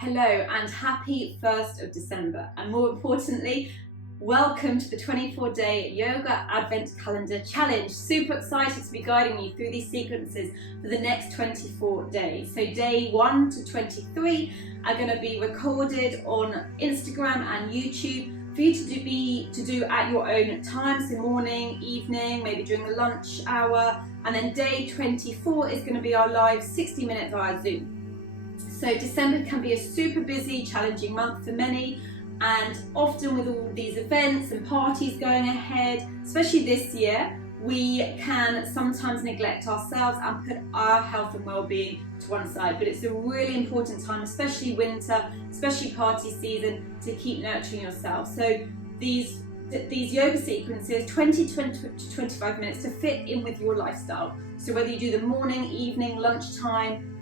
Hello and happy 1st of December, and more importantly, welcome to the 24-day Yoga Advent Calendar Challenge. Super excited to be guiding you through these sequences for the next 24 days. So day 1 to 23 are going to be recorded on Instagram and YouTube for you to do at your own time, so morning, evening, maybe during the lunch hour, and then day 24 is going to be our live 60-minute via Zoom. So December can be a super busy, challenging month for many, and often with all these events and parties going ahead, especially this year, we can sometimes neglect ourselves and put our health and well-being to one side. But it's a really important time, especially winter, especially party season, to keep nurturing yourself. So these yoga sequences, 20 to 25 minutes to fit in with your lifestyle. So whether you do the morning, evening, lunchtime,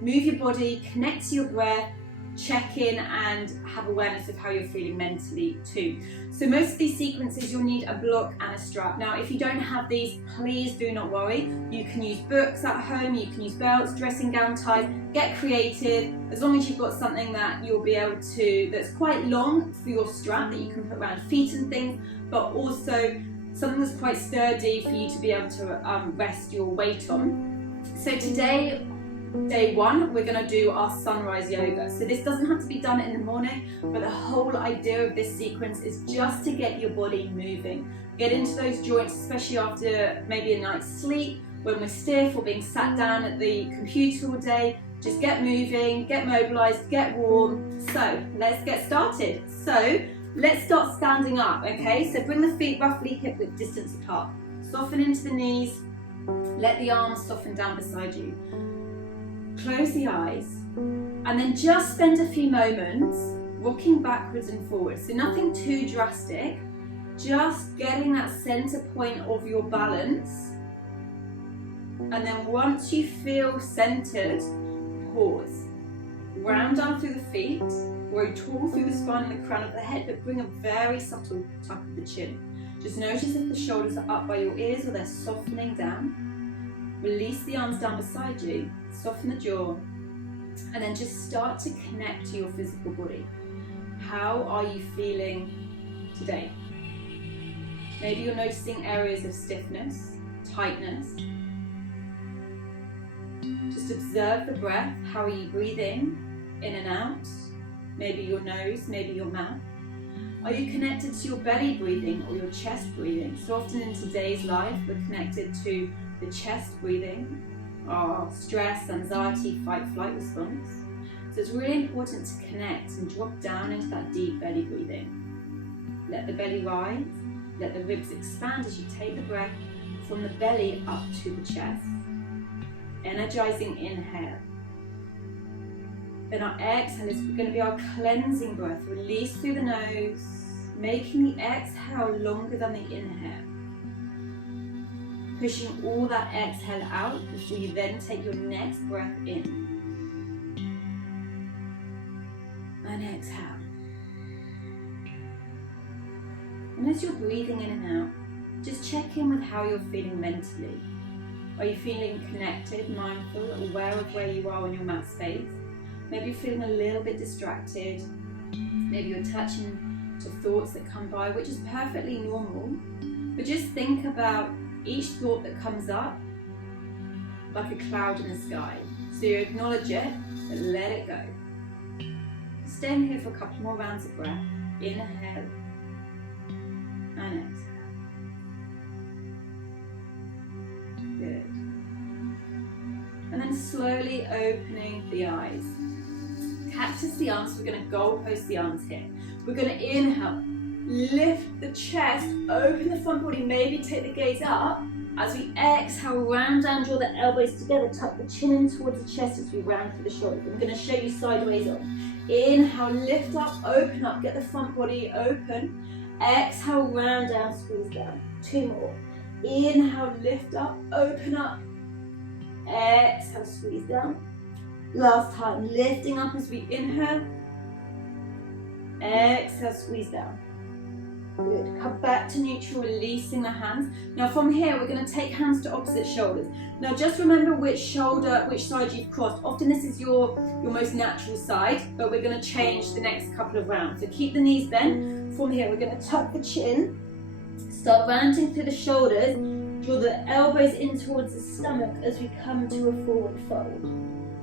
move your body, connect to your breath, check in and have awareness of how you're feeling mentally too. So most of these sequences you'll need a block and a strap. Now if you don't have these, please do not worry. You can use books at home, you can use belts, dressing gown ties, get creative, as long as you've got something that you'll be able to, that's quite long for your strap that you can put around feet and things, but also something that's quite sturdy for you to be able to rest your weight on. So today, day 1, we're going to do our sunrise yoga. So this doesn't have to be done in the morning, but the whole idea of this sequence is just to get your body moving. Get into those joints, especially after maybe a night's sleep, when we're stiff or being sat down at the computer all day. Just get moving, get mobilized, get warm. So let's get started. So let's start standing up, okay? So bring the feet roughly hip width distance apart. Soften into the knees. Let the arms soften down beside you. Close the eyes and then just spend a few moments rocking backwards and forwards. So nothing too drastic, just getting that center point of your balance. And then once you feel centered, pause. Round down through the feet, grow tall through the spine and the crown of the head, but bring a very subtle tuck of the chin. Just notice if the shoulders are up by your ears or they're softening down. Release the arms down beside you, soften the jaw, and then just start to connect to your physical body. How are you feeling today? Maybe you're noticing areas of stiffness, tightness. Just observe the breath. How are you breathing in and out? Maybe your nose, maybe your mouth. Are you connected to your belly breathing or your chest breathing? So often in today's life, we're connected to the chest breathing, our stress, anxiety, fight, flight response. So it's really important to connect and drop down into that deep belly breathing. Let the belly rise, let the ribs expand as you take the breath from the belly up to the chest. Energizing inhale. Then our exhale is going to be our cleansing breath. Release through the nose, making the exhale longer than the inhale. Pushing all that exhale out before you then take your next breath in. And exhale. And as you're breathing in and out, just check in with how you're feeling mentally. Are you feeling connected, mindful, aware of where you are in your mat space? Maybe you're feeling a little bit distracted. Maybe you're touching to thoughts that come by, which is perfectly normal. But just think about each thought that comes up like a cloud in the sky. So you acknowledge it, but let it go. Stay in here for a couple more rounds of breath. Inhale and exhale. Good. And then slowly opening the eyes. Cactus the arms, we're going to goal post the arms here. We're going to inhale. Lift the chest, open the front body, maybe take the gaze up. As we exhale, round down, draw the elbows together, tuck the chin in towards the chest as we round through the shoulders. I'm going to show you sideways up. Inhale, lift up, open up, get the front body open. Exhale, round down, squeeze down. 2 more. Inhale, lift up, open up. Exhale, squeeze down. Last time, lifting up as we inhale. Exhale, squeeze down. Good. Come back to neutral, releasing the hands. Now from here, we're going to take hands to opposite shoulders. Now just remember which side you've crossed. Often this is your most natural side, but we're going to change the next couple of rounds. So keep the knees bent. From here, we're going to tuck the chin, start rounding through the shoulders, draw the elbows in towards the stomach as we come to a forward fold.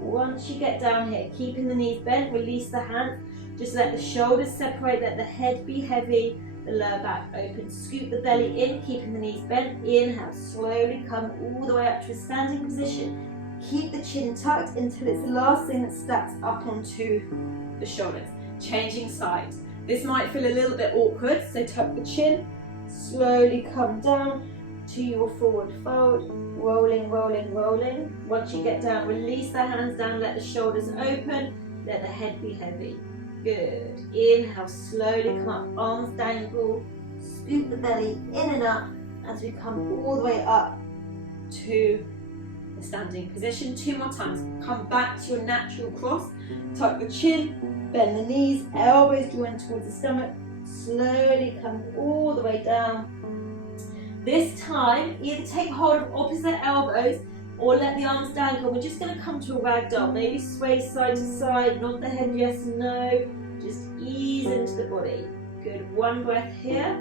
Once you get down here, keeping the knees bent, release the hands. Just let the shoulders separate, let the head be heavy, the lower back open. Scoop the belly in, keeping the knees bent. Inhale, slowly come all the way up to a standing position. Keep the chin tucked until it's the last thing that stacks up onto the shoulders. Changing sides. This might feel a little bit awkward, so tuck the chin, slowly come down to your forward fold, rolling, rolling, rolling. Once you get down, release the hands down, let the shoulders open, let the head be heavy. Good. Inhale, slowly come up, arms dangle, scoop the belly in and up as we come all the way up to the standing position. 2 more times. Come back to your natural cross, tuck the chin, bend the knees, elbows join towards the stomach, slowly come all the way down. This time, either take hold of opposite elbows or let the arms dangle. We're just going to come to a ragdoll. Maybe sway side to side, nod the head yes and no. Just ease into the body. Good. 1 breath here.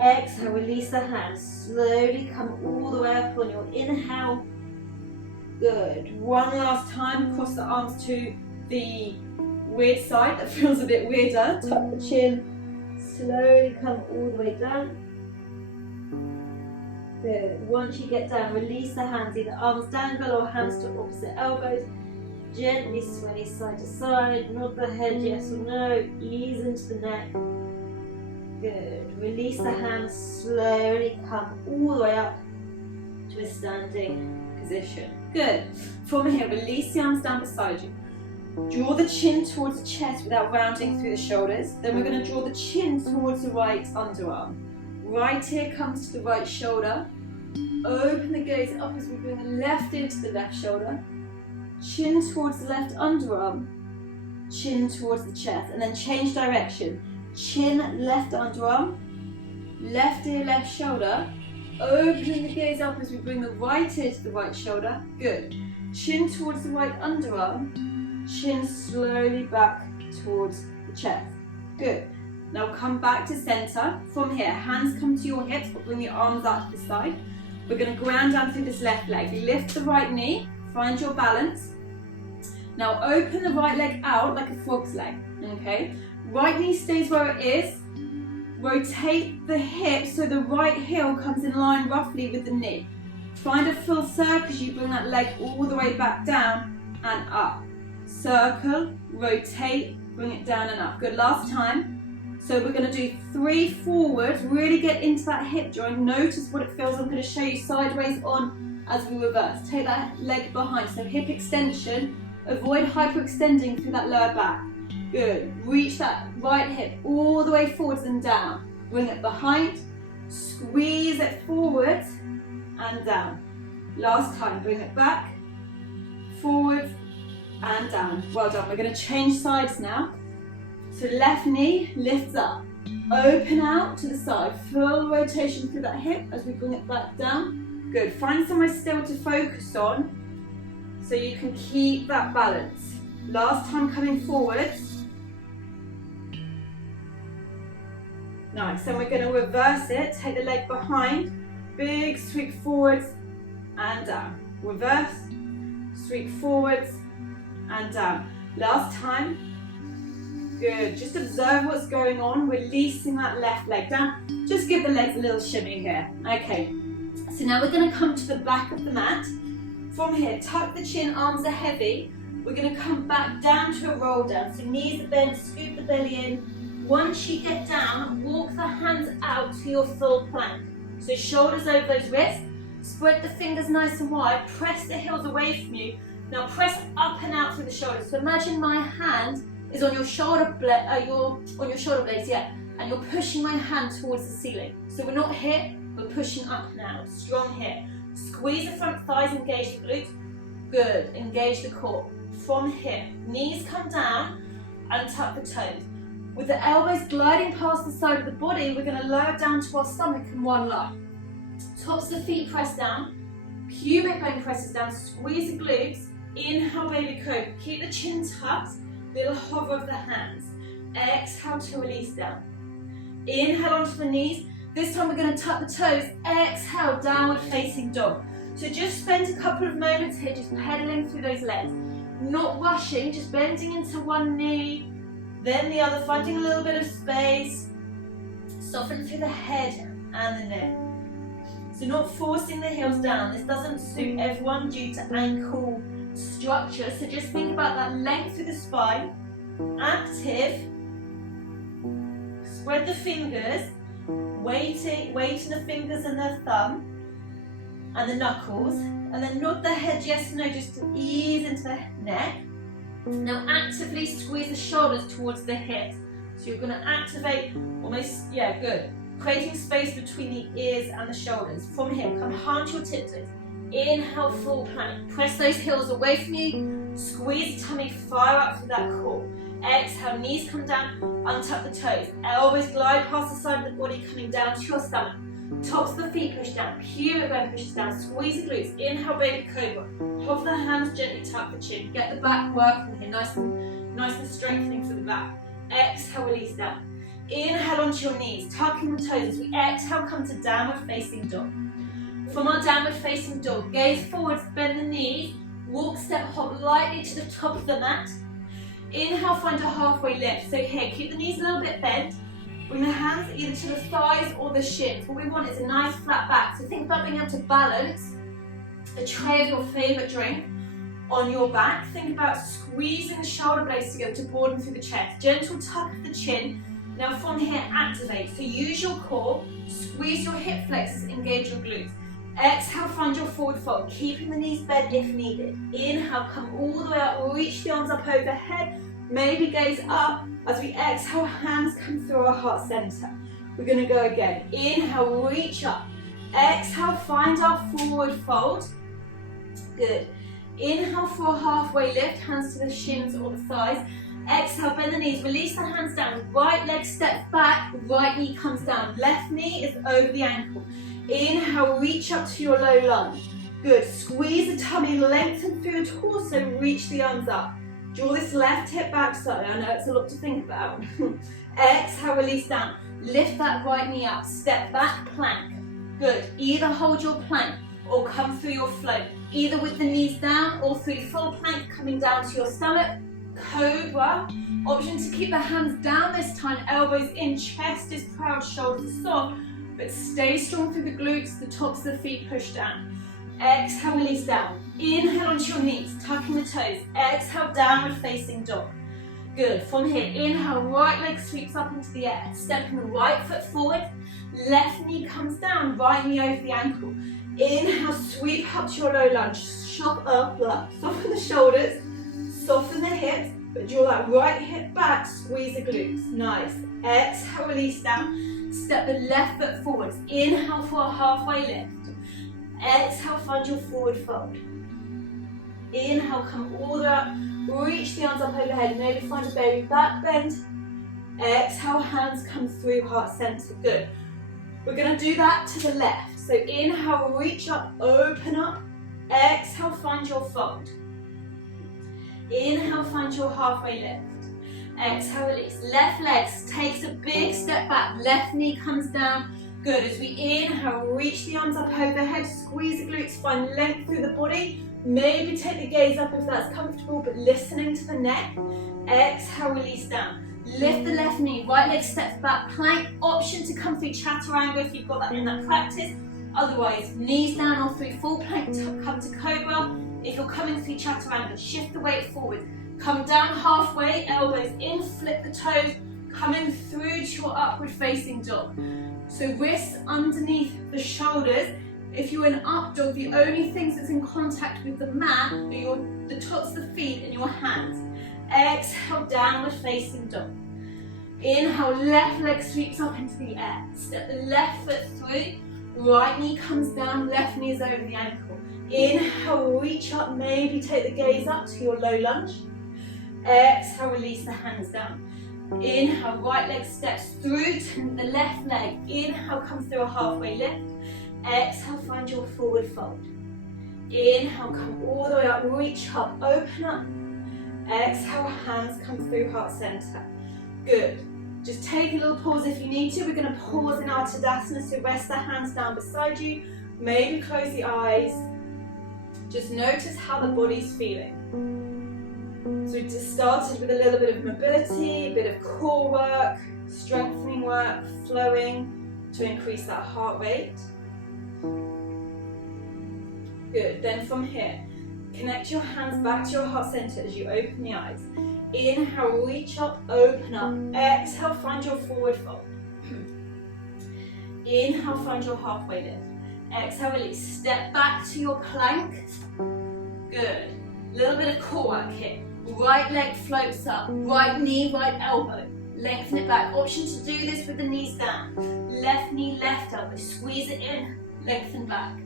Exhale, release the hands. Slowly come all the way up on your inhale. Good. 1 last time. Cross the arms to the weird side that feels a bit weirder. Tuck the chin. Slowly come all the way down. Good. Once you get down, release the hands, either arms dangle or hands to opposite elbows. Gently sway side to side, nod the head yes or no, ease into the neck. Good. Release the hands, slowly come all the way up to a standing position. Good. From here, release the arms down beside you. Draw the chin towards the chest without rounding through the shoulders. Then we're going to draw the chin towards the right underarm. Right ear comes to the right shoulder. Open the gaze up as we bring the left ear to the left shoulder. Chin towards the left underarm. Chin towards the chest. And then change direction. Chin, left underarm. Left ear, left shoulder. Opening the gaze up as we bring the right ear to the right shoulder. Good. Chin towards the right underarm. Chin slowly back towards the chest. Good. Now come back to center. From here, hands come to your hips, but bring your arms out to the side. We're going to ground down through this left leg. Lift the right knee, find your balance. Now open the right leg out like a frog's leg, okay? Right knee stays where it is. Rotate the hip so the right heel comes in line roughly with the knee. Find a full circle as you bring that leg all the way back down and up. Circle, rotate, bring it down and up. Good, last time. So we're going to do 3 forwards, really get into that hip joint, notice what it feels. I'm going to show you sideways on as we reverse. Take that leg behind, so hip extension, avoid hyperextending through that lower back. Good, reach that right hip all the way forwards and down. Bring it behind, squeeze it forwards and down. Last time, bring it back, forwards and down. Well done, we're going to change sides now. So left knee lifts up, open out to the side, full rotation through that hip as we bring it back down. Good, find somewhere still to focus on so you can keep that balance. Last time coming forwards. Nice, then we're going to reverse it, take the leg behind, big sweep forwards and down. Reverse, sweep forwards and down. Last time. Good, just observe what's going on, releasing that left leg down. Just give the legs a little shimmy here. Okay, so now we're going to come to the back of the mat. From here, tuck the chin, arms are heavy. We're going to come back down to a roll down. So knees are bent, scoop the belly in. Once you get down, walk the hands out to your full plank. So shoulders over those wrists, spread the fingers nice and wide, press the heels away from you. Now press up and out through the shoulders. So imagine my hand is on your shoulder blades, yeah, and you're pushing my hand towards the ceiling. So we're not here, we're pushing up now. Strong here. Squeeze the front thighs, engage the glutes. Good, engage the core. From here, knees come down and tuck the toes. With the elbows gliding past the side of the body, we're going to lower down to our stomach in one line. Tops of the feet press down, pubic bone presses down, squeeze the glutes, inhale baby cobra, keep the chin tucked, little hover of the hands. Exhale to release down. Inhale onto the knees, this time we're going to tuck the toes, exhale, downward facing dog. So just spend a couple of moments here just pedaling through those legs, not rushing, just bending into one knee, then the other, finding a little bit of space, soften through the head and the neck. So not forcing the heels down, this doesn't suit everyone due to ankle structure, so just think about that length through the spine, active, spread the fingers, weighting the fingers and the thumb and the knuckles, and then nod the head yes or no just to ease into the neck. Now actively squeeze the shoulders towards the hips, so you're going to activate almost, yeah, good. Creating space between the ears and the shoulders. From here, come hard to your tiptoes. Inhale, full plank. Press those heels away from you. Squeeze the tummy, fire up through that core. Exhale, knees come down, untuck the toes. Elbows glide past the side of the body, coming down to your stomach. Tops of the feet push down, pubic bone pushes down, squeeze the glutes. Inhale, baby cobra. Hover the hands, gently tuck the chin. Get the back working here, nice and strengthening for the back. Exhale, release down. Inhale onto your knees, tucking the toes. As we exhale, come to downward facing dog. From our downward facing dog, gaze forwards, bend the knees, walk, step, hop lightly to the top of the mat. Inhale, find a halfway lift. So here, keep the knees a little bit bent. Bring the hands either to the thighs or the shins. What we want is a nice flat back. So think about being able to balance a tray of your favourite drink on your back. Think about squeezing the shoulder blades together to broaden through the chest. Gentle tuck of the chin. Now from here, activate. So use your core, squeeze your hip flexors, engage your glutes. Exhale, find your forward fold, keeping the knees bent if needed. Inhale, come all the way up, reach the arms up overhead, maybe gaze up. As we exhale, hands come through our heart center. We're going to go again. Inhale, reach up. Exhale, find our forward fold. Good. Inhale for a halfway lift, hands to the shins or the thighs. Exhale, bend the knees, release the hands down. Right leg steps back, right knee comes down. Left knee is over the ankle. Inhale, reach up to your low lunge. Good. Squeeze the tummy, lengthen through the torso, reach the arms up. Draw this left hip back slightly. I know it's a lot to think about. Exhale, release down. Lift that right knee up. Step back, plank. Good. Either hold your plank or come through your float. Either with the knees down or through full plank, coming down to your stomach. Cobra. Option to keep the hands down this time. Elbows in, chest is proud, shoulders are soft. But stay strong through the glutes, the tops of the feet push down. Exhale, release down. Inhale onto your knees, tucking the toes. Exhale, downward facing dog. Good. From here, inhale, right leg sweeps up into the air. Stepping the right foot forward. Left knee comes down, right knee over the ankle. Inhale, sweep up to your low lunge. Soften the shoulders, soften the hips, but draw that right hip back, squeeze the glutes. Nice. Exhale, release down. Step the left foot forwards. Inhale for a halfway lift. Exhale, find your forward fold. Inhale, come all the way up. Reach the arms up overhead. Maybe find a baby back bend. Exhale, hands come through heart center. Good. We're going to do that to the left. So inhale, reach up, open up. Exhale, find your fold. Inhale, find your halfway lift. Exhale, release. Left leg takes a big step back. Left knee comes down. Good. As we inhale, reach the arms up overhead. Squeeze the glutes, find length through the body. Maybe take the gaze up if that's comfortable, but listening to the neck. Exhale, release down. Lift the left knee. Right leg steps back. Plank. Option to come through chaturanga if you've got that in that practice. Otherwise, knees down or through full plank, come to cobra. If you're coming through chaturanga, shift the weight forward. Come down halfway, elbows in, flip the toes, coming through to your upward facing dog. So wrists underneath the shoulders. If you're in up dog, the only things that's in contact with the mat are the tops of the feet and your hands. Exhale, downward facing dog. Inhale, left leg sweeps up into the air. Step the left foot through, right knee comes down, left knee is over the ankle. Inhale, reach up, maybe take the gaze up to your low lunge. Exhale, release the hands down. Inhale, right leg steps through to the left leg. Inhale, come through a halfway lift. Exhale, find your forward fold. Inhale, come all the way up, reach up, open up. Exhale, hands come through heart center. Good. Just take a little pause if you need to. We're going to pause in our Tadasana, so rest the hands down beside you. Maybe close the eyes. Just notice how the body's feeling. So we just started with a little bit of mobility, a bit of core work, strengthening work, flowing to increase that heart rate. Good. Then from here, connect your hands back to your heart center as you open the eyes. Inhale, reach up, open up. Exhale, find your forward fold. Inhale, find your halfway lift. Exhale, release. Step back to your plank. Good. Little bit of core work here. Right leg floats up. Right knee, right elbow. Lengthen it back. Option to do this with the knees down. Left knee, left elbow. Squeeze it in. Lengthen back.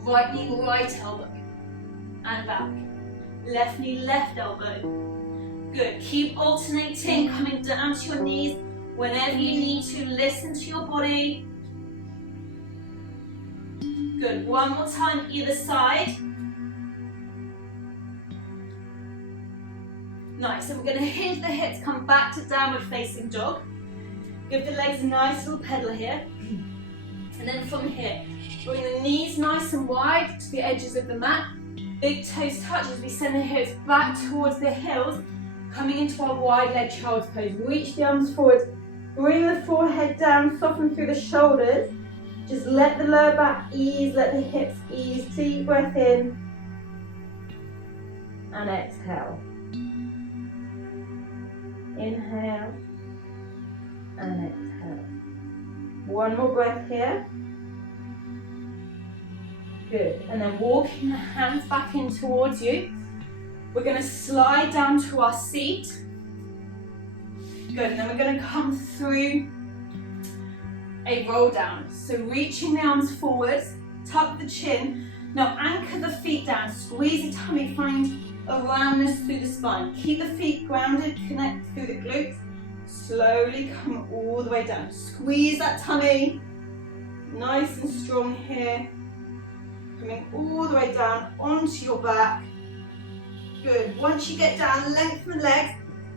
Right knee, right elbow. And back. Left knee, left elbow. Good. Keep alternating, coming down to your knees whenever you need to. Listen to your body. Good. One more time, either side. Nice. So we're going to hinge the hips, come back to downward facing dog. Give the legs a nice little pedal here. And then from here, bring the knees nice and wide to the edges of the mat. Big toes touch as we send the hips back towards the heels. Coming into our wide leg child's pose. Reach the arms forward. Bring the forehead down, soften through the shoulders. Just let the lower back ease, let the hips ease. Deep breath in. And exhale. Inhale. And exhale. One more breath here. Good. And then walking the hands back in towards you. We're going to slide down to our seat. Good, and then we're going to come through a roll down. So reaching the arms forwards, tuck the chin. Now anchor the feet down, squeeze the tummy, find a roundness through the spine. Keep the feet grounded, connect through the glutes. Slowly come all the way down. Squeeze that tummy, nice and strong here. Coming all the way down onto your back. Good. Once you get down, lengthen the legs,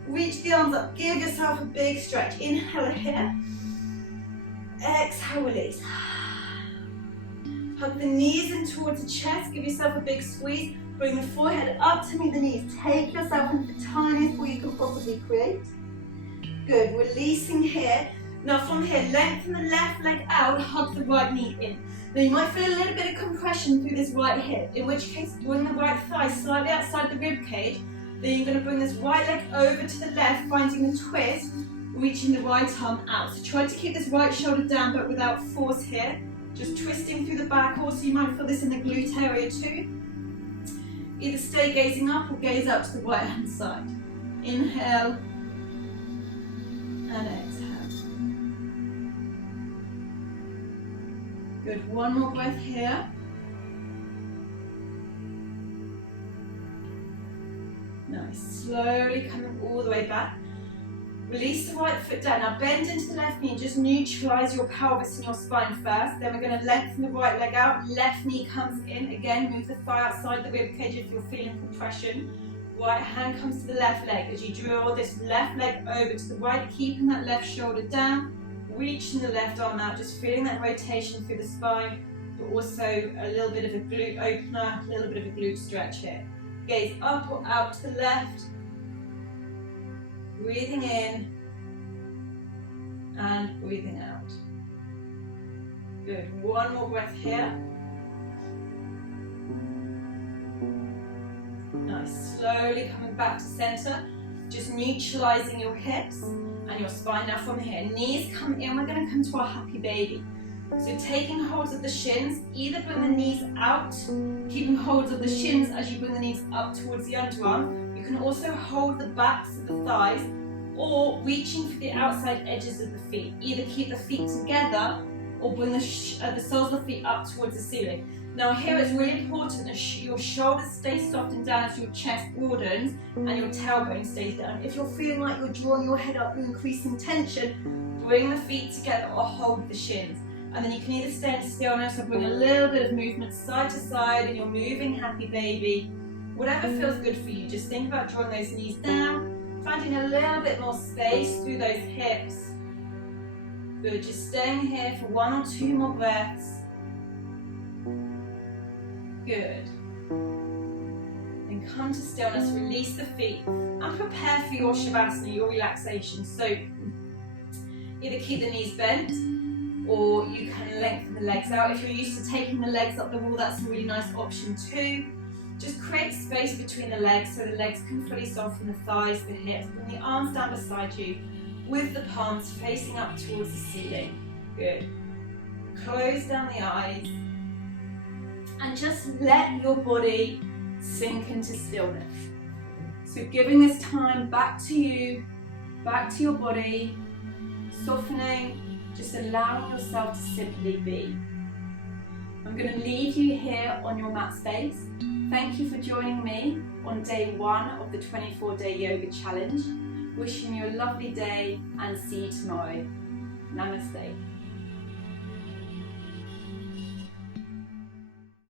reach the arms up, give yourself a big stretch. Inhale here. Exhale, release. Hug the knees in towards the chest, give yourself a big squeeze. Bring the forehead up to meet the knees. Take yourself into the tiniest ball you can possibly create. Good. Releasing here. Now from here, lengthen the left leg out, hug the right knee in. Now you might feel a little bit of compression through this right hip, in which case bring the right thigh slightly outside the rib cage. Then you're going to bring this right leg over to the left, finding the twist, reaching the right arm out. So try to keep this right shoulder down but without force here. Just twisting through the back. Also you might feel this in the glute area too. Either stay gazing up or gaze up to the right hand side. Inhale and exhale. Good, one more breath here. Nice, slowly coming all the way back. Release the right foot down. Now bend into the left knee, just neutralize your pelvis and your spine first. Then we're going to lengthen the right leg out. Left knee comes in. Again, move the thigh outside the rib cage if you're feeling compression. Right hand comes to the left leg as you draw this left leg over to the right, keeping that left shoulder down. Reaching the left arm out, just feeling that rotation through the spine, but also a little bit of a glute opener, a little bit of a glute stretch here. Gaze up or out to the left. Breathing in and breathing out. Good. One more breath here. Nice. Slowly coming back to center. Just neutralizing your hips and your spine. Now from here, knees come in. We're going to come to our happy baby. So taking hold of the shins, either bring the knees out, keeping hold of the shins as you bring the knees up towards the underarm. You can also hold the backs of the thighs or reaching for the outside edges of the feet. Either keep the feet together or bring the soles of the feet up towards the ceiling. Now here it's really important that your shoulders stay soft and down as your chest broadens and your tailbone stays down. If you're feeling like you're drawing your head up, you're increasing tension, bring the feet together or hold the shins. And then you can either stay in stillness or bring a little bit of movement side to side and you're moving happy baby. Whatever feels good for you, just think about drawing those knees down, finding a little bit more space through those hips. Good, just staying here for 1 or 2 more breaths. Good. Then come to stillness, release the feet and prepare for your Shavasana, your relaxation. So either keep the knees bent or you can lengthen the legs out. If you're used to taking the legs up the wall, that's a really nice option too. Just create space between the legs so the legs can fully soften the thighs, the hips. Bring the arms down beside you with the palms facing up towards the ceiling. Good. Close down the eyes and just let your body sink into stillness. So giving this time back to you, back to your body, softening, just allowing yourself to simply be. I'm going to leave you here on your mat space. Thank you for joining me on day 1 of the 24-day yoga challenge. Wishing you a lovely day and see you tomorrow. Namaste.